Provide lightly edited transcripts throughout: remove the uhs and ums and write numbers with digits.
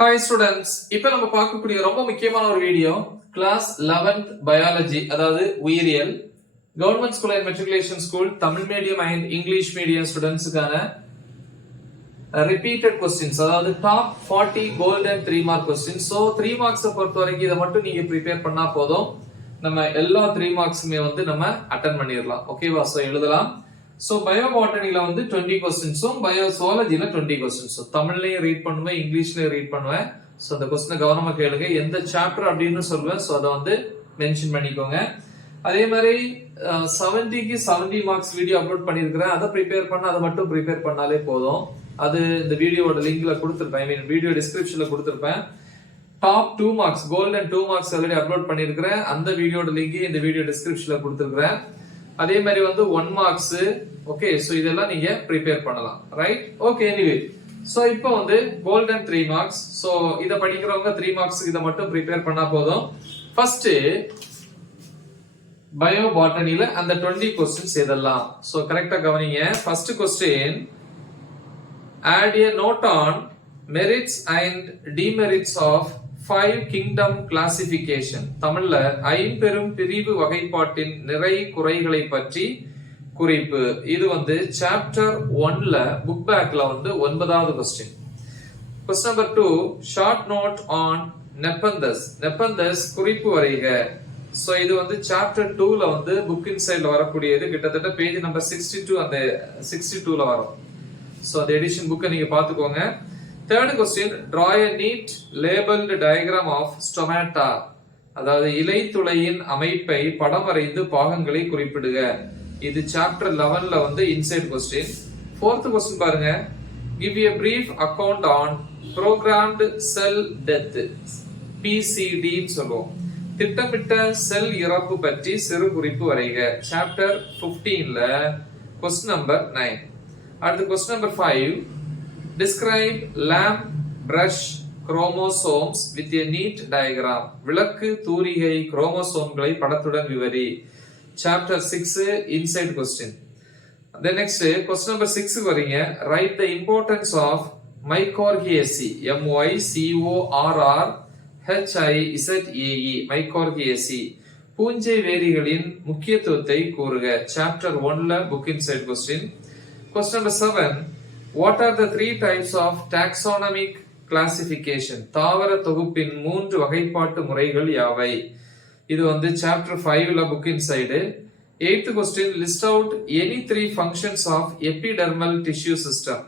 Hi students, இப்போ நம்ம பார்க்கக்கூடிய ரொம்ப முக்கியமான ஒரு வீடியோ கிளாஸ் 11th பயாலஜி, அதாவது உயிரியல், government school and matriculation school, Tamil medium and English medium ஸ்டூடெண்ட்ஸுக்கான ரிப்பீட்டட் கொஸ்டின்ஸ், அதாவது top 40 golden 3 mark questions. So 3 மார்க்ஸை பொறுத்த வரைக்கும் இதை மட்டும் நீங்க ப்ரிப்பேர் பண்ணா போதும், நம்ம எல்லா 3 மார்க்ஸுமே வந்து நம்ம அட்டன் பண்ணிடலாம். ஓகேவா? ஸோ எழுதலாம். சோ பயோ பாட்டனில வந்து 20 கொஸ்டின்ஸும் பயோ சுவாலஜில 20 கொஸ்டின்ஸும் தமிழ்லயும் ரீட் பண்ணுவேன், இங்கிலீஷ்லயும் ரீட் பண்ணுவேன். சோ அந்த கொஸ்டினை கவனமா கேளுங்க. எந்த சாப்டர் அப்படின்னு சொல்லுவேன், சோ அதை வந்து மென்ஷன் பண்ணிக்கோங்க. அதே மாதிரி 70க்கு 70 மார்க்ஸ் வீடியோ அப்லோட் பண்ணிருக்கிறேன். அதை ப்ரிப்பேர் பண்ண அதை மட்டும் ப்ரிப்பேர் பண்ணாலே போதும். அது இந்த வீடியோட லிங்க்ல கொடுத்துருப்பேன், ஐ மீன் வீடியோ டிஸ்கிரிப்ஷன்ல கொடுத்துருப்பேன். Top 2 marks golden 2 marks already upload பண்ணிருக்கிறேன். அந்த வீடியோட லிங்க் இந்த வீடியோ டிஸ்கிரிப்ஷன்ல கொடுத்துருக்கிறேன். அதே மாதிரி வந்து 1 மார்க்ஸ். ஓகே, சோ இதெல்லாம் நீங்க ப்ரிப்பேர் பண்ணலாம். ரைட்? ஓகே, எனிவே சோ இப்போ வந்து கோல்டன் 3 மார்க்ஸ். சோ இத படிக்கிறவங்க 3 மார்க்ஸ்க்கு இத மட்டும் ப்ரிப்பேர் பண்ணா போதும். ஃபர்ஸ்ட் பயோ பாட்டனில அந்த 20 क्वेश्चंस எதெல்லாம்? சோ கரெக்ட்டா கவனிங்க. First question, add a note on merits and demerits of 5 kingdom classification. தமிழ்ல ஐம்பெரும் பிரிவு வகைப்பாட்டின் நிறை குறைகளை பற்றி குறிப்பு. இது வந்து சாப்டர் 1ல புக் பேக்ல வந்து 9வது question. Question number 2, short note on Nepenthes. Nepenthes குறிப்பு வரைக. சோ இது வந்து சாப்டர் 2ல வந்து புக் இன்சைட்ல வரக்கூடியது. கிட்டத்தட்ட பேஜ் நம்பர் 62 அந்த 62ல வரும். சோ அந்த எடிஷன் புக்கை நீங்க பாத்துக்கோங்க. Third question, draw a neat labeled diagram of stomata. அதாவது இலை துளையின் அமைப்பை படம் வரைந்து பாகங்களை குறிப்பிடுக. இது சாப்டர் 11ல வந்து இன்சைட் கொஸ்டின். Fourth question பாருங்க, give a brief account on programmed cell death, PCD ன்னு சொல்லுவோம். திட்டமிட்ட செல் இறப்பு பற்றி சிறு குறிப்பு வரைக. சாப்டர் 15ல கொஸ்டின் நம்பர் 9. அடுத்து question number 5, describe lamp brush chromosomes with a neat diagram. விளக்கு தூரிகை குரோமோசோம்களை படத்துடன் விவரி. Chapter 6 inside question. The next question number 6 வரீங்க. Write the importance of mycorrhizae, MYCORRHIZAE, mycorrhizae, பூஞ்சை வேரிகளின் முக்கியத்துவத்தை கூறுக. சாப்டர் 1ல book inside question. Question number 7, what are the 3 types of taxonomic classification? தாவர தொகுப்பின் 3 வகைப்பாட்டு முறைகள் யாவை? இது வந்து சாப்டர் 5ல book inside. 8th question, list out any 3 functions of epidermal tissue system.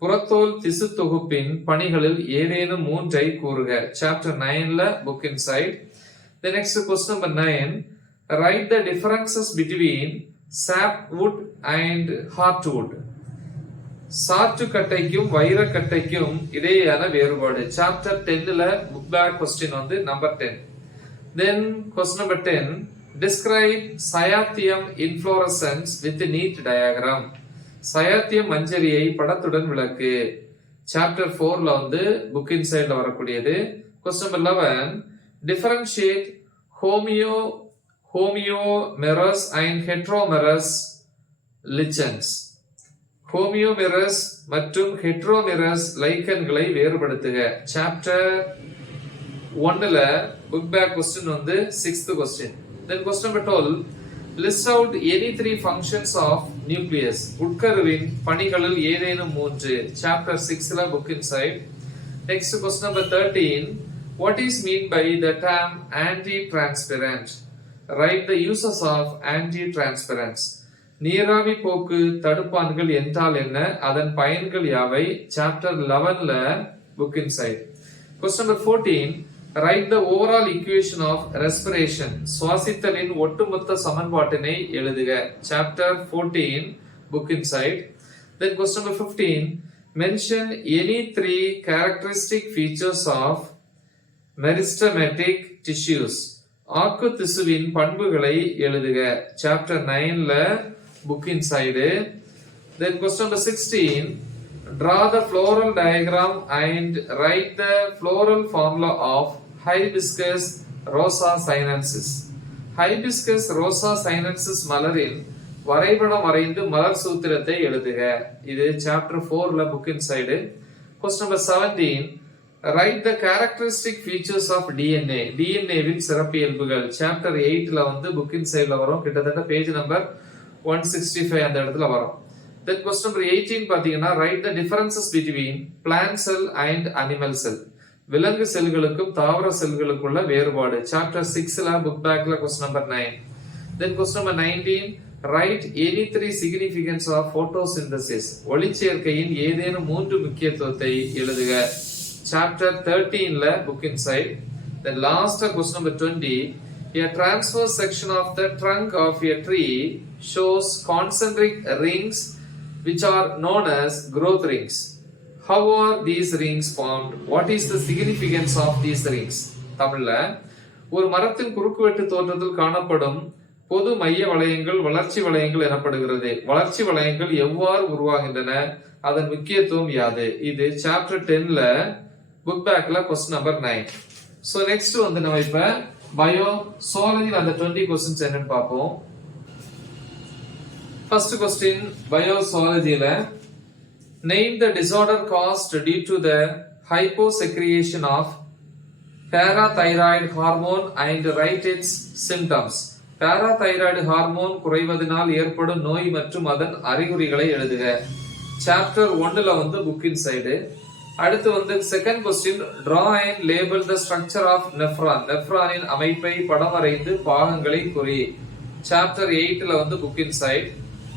புறத்தோல் திசு தொகுப்பின் பணிகளில் ஏதேனும் 3ஐ கூறுக. சாப்டர் 9ல book inside. The next question number 9, write the differences between sapwood and heartwood. சாற்றுக்கட்டைக்கும் வைரக்கட்டைக்கும் இடையேயான வேறுபாடு. சாப்டர் 10ல புக் பேக் கொஸ்டின் வந்து number 10. Then question number 10, describe Cyathium inflorescence with a neat diagram. சயாத்தியம் மஞ்சரியை படத்துடன் விளக்கு. சாப்டர் 4ல வந்து புக் இன்சைட்ல வரக்கூடியது. question number 11, differentiate homeomerous and heteromerous lichens. ஹோமியோமெரஸ் மற்றும் ஹெட்ரோமெரஸ் லைக்கன்களை வேறுபடுத்துக. Chapter 1ல book back question வந்து 6th question. Then question number 12, list out any 3 functions of nucleus. உட்கருவின் பணிகளில் ஏதேனும் 3. Chapter 6ல book inside. Next question number 13, what is mean by the term anti-transparent? Write the uses of anti-transparence. நீராவி போக்கு தடுப்பான்கள் என்றால் என்ன, அதன் பயன்கள் யாவை? சாப்டர் 11ல book inside. question number 14, write the overall equation of respiration. சுவாசித்தலின் ஒட்டுமொத்த சமன்பாட்டினை எழுதுக. Chapter 14 book inside. then question number 15, mention any 3 characteristic features of meristematic tissues. ஆக்கு திசுவின் பண்புகளை எழுதுக. சாப்டர் 9ல book inside. Then question number 16, draw the floral diagram and write the floral formula of Hibiscus rosa sinensis. Hibiscus rosa sinensis மலரின் வரைபடம் வரைந்து மலர் சூத்திரத்தை எழுதுக. இது சாப்டர் 4ல book inside. question number 17, write the characteristic features of DNA. டிஎன்ஏவின் சிறப்பியல்புகள். Chapter 8ல வந்து புக் இன் சைட்ல வரும். கிட்டத்தட்ட பேஜ் நம்பர் 165 அந்த இடத்துல வரும். தென் கொஸ்டின் நம்பர் 18 பாத்தீங்கன்னா write the differences between plant cell and animal cell. விலங்கு செல்களுக்கும் தாவர செல்களுக்குள்ள வேறுபாடு. சாப்டர் 6ல புக் பேக்ல question number 9. Then question number 19 write any 3 significance of photosynthesis. ஒளிச்சேர்க்கையின் ஏதேனும் 3 முக்கியத்துவத்தை எழுதுக. சாப்டர் 13ல book inside. Then last question number 20, a transverse section of the trunk of a tree shows concentric rings which are known as growth rings. How are these rings formed? What is the significance of these rings? தமிழ்ல ஒரு மரத்தின் குறுக்குவெட்டு தோற்றத்தில் காணப்படும் பொது மைய வளையங்கள் வளர்ச்சி வளையங்கள் எனப்படுகிறது. வளர்ச்சி வளையங்கள் எவ்வாறு உருவாகின்றன, அதன் முக்கியத்துவம் யாது? இது சாப்டர் 10ல புக் பேக்ல கொஸ்டின் நம்பர் 9. சோ நெக்ஸ்ட் வந்து நம்ம இப்ப பயோசாலஜில அந்த 20 क्वेश्चंस என்னன்னு பாப்போம். ஃபர்ஸ்ட் क्वेश्चन பயோசாலஜில name the disorder caused due to the hyposecretion of parathyroid hormone and write its symptoms. parathyroid hormone குறைவதனால் ஏற்படும் நோய் மற்றும் அதன் அறிகுறிகளை எழுதுக. சாப்டர் 1ல வந்து புக் இன்சைட். அடுத்து வந்து second question draw and label the structure of nephron. நெஃப்ரானின் அமைப்பை படம் வரைந்து பாகங்களை குறி. சாப்டர் 8ல வந்து book inside.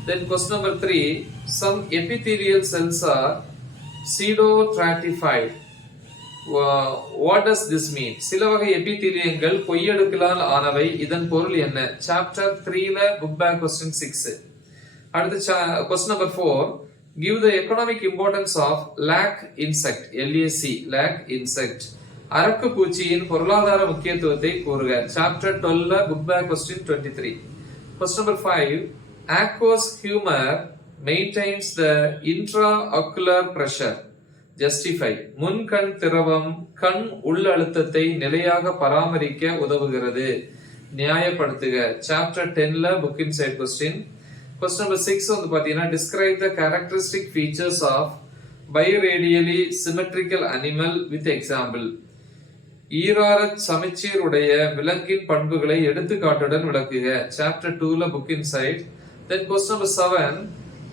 Then question number 3, some epithelial cells are pseudostratified. What does this mean? சில வகை எபிதீலியங்கள் பொய்யடுக்களால் ஆனவை. இதன் பொருள் என்ன? சாப்டர் 3ல புக் பேக் question 6. அடுத்து question number 4, give the economic importance of lac insect. LAC lac insect. அரக்கு பூச்சியின் பொருளாதார முக்கியத்துவத்தை கூறுக. சாப்டர் 12ல book back question 23. question number 5, aqueous humor maintains the intraocular pressure. Justify. முன்கண் திரவம் கண் உள்ளழுத்தத்தை நிலையாக பராமரிக்க உதவுகிறது. நியாயப்படுத்துக. சாப்டர் 10ல book inside question. question number 6 வந்து பாத்தீங்கன்னா describe the characteristic features of biradially symmetrical animal with example. ஈரார சமச்சீர் உடைய விலங்கின் பண்புகளை எடுத்துக்காட்டுடன் விளக்குக. சாப்டர் 2ல book inside. Then question number 7,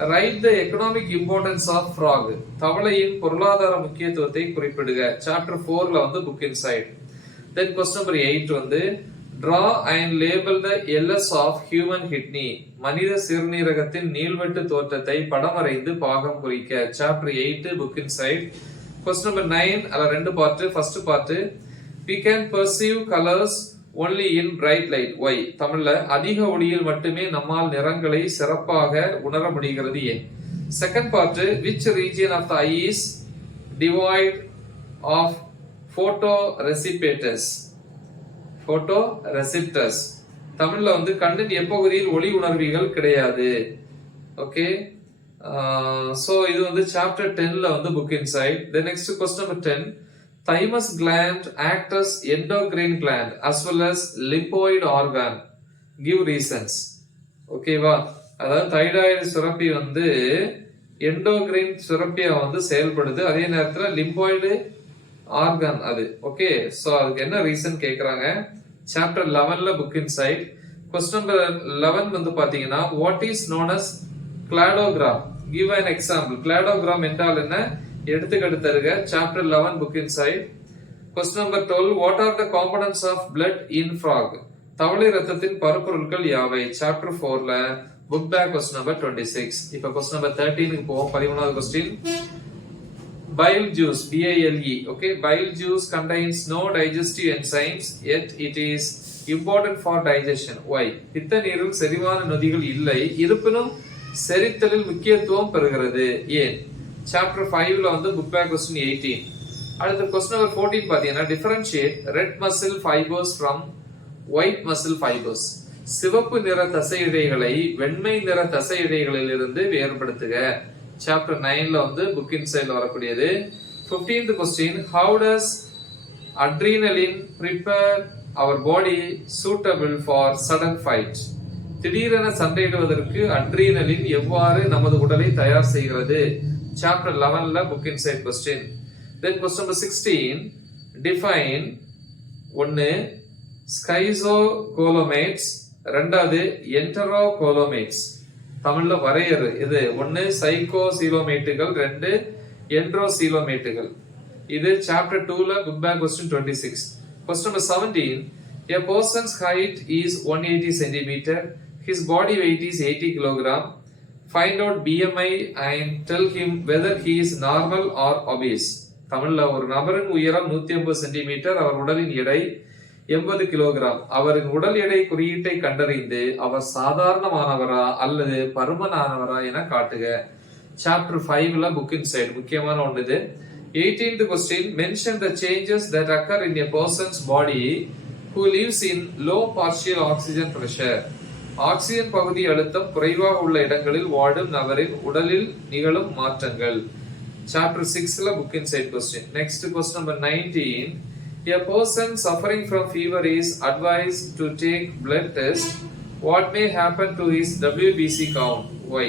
write the economic importance of frog. தவளையின் பொருளாதார முக்கியத்துவத்தை குறிப்பிடுக. சாப்டர் 4ல வந்து book inside. Then question number 8 வந்து draw and label the LS of human kidney. மனித சிறுநீரகத்தின் நீள்வெட்டு தோற்றத்தை படம் வரைந்து பாகம் குறிக்க. Chapter 8 book inside. question number 9 அதுல ரெண்டு part. First part, we can perceive colors only in bright light. Why? தமிழ்ல அதிக ஒளியில் மட்டுமே நம்மால் நிறங்களை சிறப்பாக உணர முடிகிறது. ஏன்? Second part, which region of the eye is devoid of photoreceptors? photoreceptors. தமிழ்ல வந்து கண்ணின் எப்பகுதியில் ஒளி உணர்விகள் கிடையாது. ஓகே, சோ இது வந்து சாப்டர் 10ல வந்து book inside. The next question number 10, thymus gland act as endocrine gland as well as lymphoid organ. Give reasons. ஓகேவா? அதாவது தைராய்டு சுரப்பி வந்து எண்டோகிரைன் சுரப்பியா வந்து செயல்படுது. அதே நேரத்துல லிம்போய்டு ஆர்கன் அது. ஓகே, சோ அதுக்கு என்ன ரீசன் கேக்குறாங்க. சாப்டர் 11ல புக் இன்சைட். question number 11 வந்து பாத்தீங்கன்னா what is known as cladogram. Give an example. cladogram என்றால் என்ன? எடுத்துக்காட்டு தருக. Chapter 11 book inside. question number 12, what are the components of blood in frog? தவளை ரத்தத்தின் பருப்பொருட்கள் யாவை? சாப்டர் 4ல புக் பேக் question number 26. இப்ப question number 13க்கு போவோம். 13வது question, bile juice, BILE. okay, bile juice contains no digestive enzymes yet it is important for digestion. Why? பித்த நீரில் செரிமான நொதிகள் இல்லை, இருப்பினும் செரித்தலில் முக்கியத்துவம் பெறுகிறது. ஏன்? சாப்டர் 5ல வந்து புக் பேக் question 18. அடுத்து question number 14 பாத்தீங்கன்னா differentiate red muscle fibers from white muscle fibers. சிவப்பு நிற தசை இழைகளை வெண்மை நிற தசை இழைகளில் இருந்து வேறுபடுத்துக. சாப்டர் 9ல வந்து புக் இன்சைட்ல வரக்கூடியது. 15th question, how does adrenaline prepare our body suitable for sudden fight? திடீரென சண்டையிடுவதற்கு அட்ரீனலின் எவ்வாறு நமது உடலை தயார் செய்கிறது? சாப்டர் 11ல book inside question. Then question number 16, define ஒன்னு ஸ்கைசோகோலோமேட்ஸ், ரெண்டாவது என்டரோகோலோமேட்ஸ். தமிழ்ல வரையறு இது ஒன்னு சைக்கோசீலோமேட்டுகள், ரெண்டு என்ட்ரோசீலோமேட்டுகள். இது சாப்டர் 2ல book back question 26. Question number 17, a person's height is 180 centimeter, his body weight is 80 kilogram. Find out BMI and tell him whether he is normal or obese. தமிழ்ல ஒரு நபரின் உயரம் 150 சென்டிமீட்டர், அவர் உடலின் எடை 80 கிலோகிராம். அவரின் உடல் எடை குறியீட்டை கண்டறிந்து அவர் சாதாரணமானவரா அல்லது பருமனானவரா என காட்டுக. சாப்டர் 5ல புக் இன்சைட் முக்கியமான ஒன்று இது. 18th question, mention the changes that occur in a person's body who lives in low partial oxygen pressure. Oxygen பகுதி அழுத்தம் குறைவாக உள்ள இடங்களில் வாழும் நபரின் உடலில் நிகழும் மாற்றங்கள். சாப்டர் 6ல book inside question. Next question number 19, a person suffering from fever is advised to take blood test. What may happen to his WBC count? Why?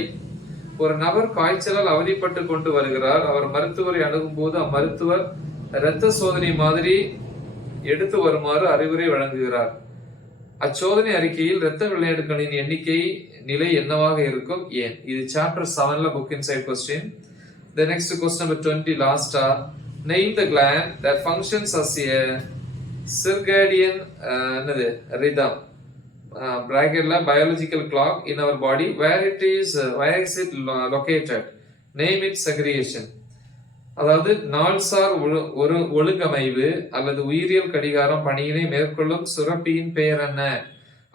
ஒரு நபர் காய்ச்சலால் அவதிப்பட்டு கொண்டு வருகிறார். அவர் மருத்துவரை அணுகும் போது அம்மருத்துவர் இரத்த சோதனை மாதிரி எடுத்து வருமாறு அறிவுரை வழங்குகிறார். அச்சோதனை அறிக்கையில் இரத்த வெள்ளையணுக்களின் எண்ணிக்கை நிலை என்னவாக இருக்கும், ஏன்? இது சாப்டர் 7ல book inside question. The next question number 20, last, name the gland that functions as a circadian rhythm, bracketல biological clock in our body. Where is it located? Name its segregation. அதாவது நாள்சார் ஒரு ஒழுங்கமைவு அல்லது உயிரியல் கடிகாரம் பணியினை மேற்கொள்ளும் சுரப்பியின் பெயர் என்ன?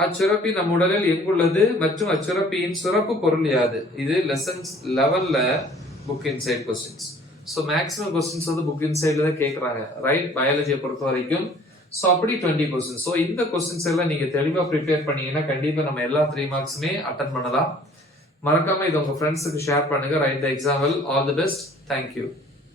அச்சுரப்பி நம் உடலில் எங்குள்ளது மற்றும் அச்சுரப்பியின் சுரப்பு பொருள் யாது? இது லெசன்ஸ் 11ல book inside questions. So maximum questions வந்து புக் இன்சைட்ல தான் கேட்கறாங்க, ரைட்? பயாலஜியை பொறுத்த வரைக்கும். ஸோ அப்படி 20 கொஸ்டின்ஸ். ஸோ இந்த கொஸ்டின்ஸ் எல்லாம் நீங்க தெளிவா ப்ரிப்பேர் பண்ணீங்கன்னா கண்டிப்பா நம்ம எல்லா 3 மார்க்ஸுமே அட்டன் பண்ணலாம். மறக்காம இது உங்க ஃப்ரெண்ட்ஸுக்கு ஷேர் பண்ணுங்க. Right the example. All the best. Thank you.